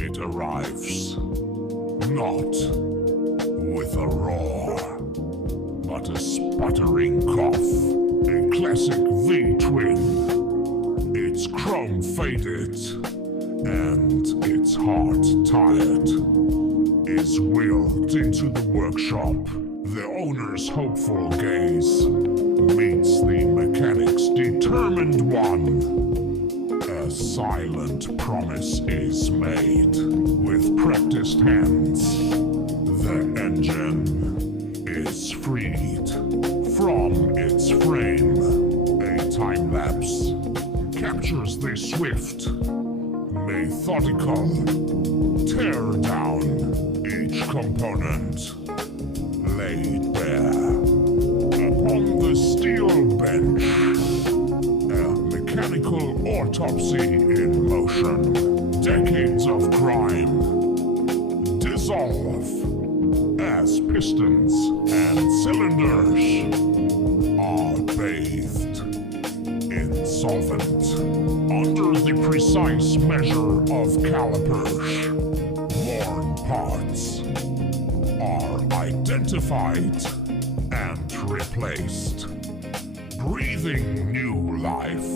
It arrives, not with a roar, but a sputtering cough, a classic V-twin. It's chrome faded, and its heart tired, is wheeled into the workshop. The owner's hopeful gaze meets the mechanic's determined one. A silent promise is made. With practiced hands, the engine is freed from its frame. A time lapse captures the swift, methodical tear down, each component laid bare. Upon the steel bench, a mechanical autopsy in motion. Decades of crime dissolve as pistons and cylinders are bathed in solvent. Under the precise measure of calipers, worn parts are identified and replaced, breathing new life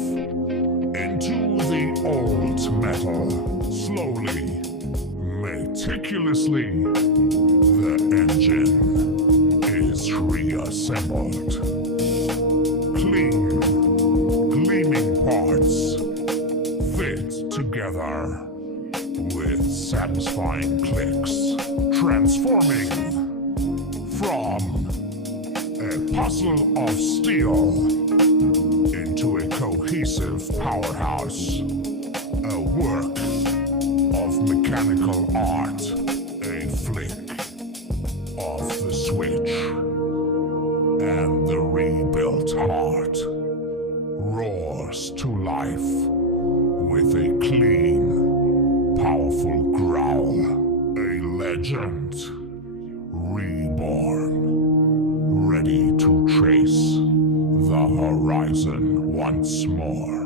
into the old metal. Slowly, meticulously, the engine is reassembled. Clean, gleaming parts fit together with satisfying clicks, transforming from a puzzle of steel into a cohesive powerhouse, a work of mechanical art, a flick of the switch, and the rebuilt heart roars to life with a clean, powerful growl, a legend reborn, ready to trace the horizon once more.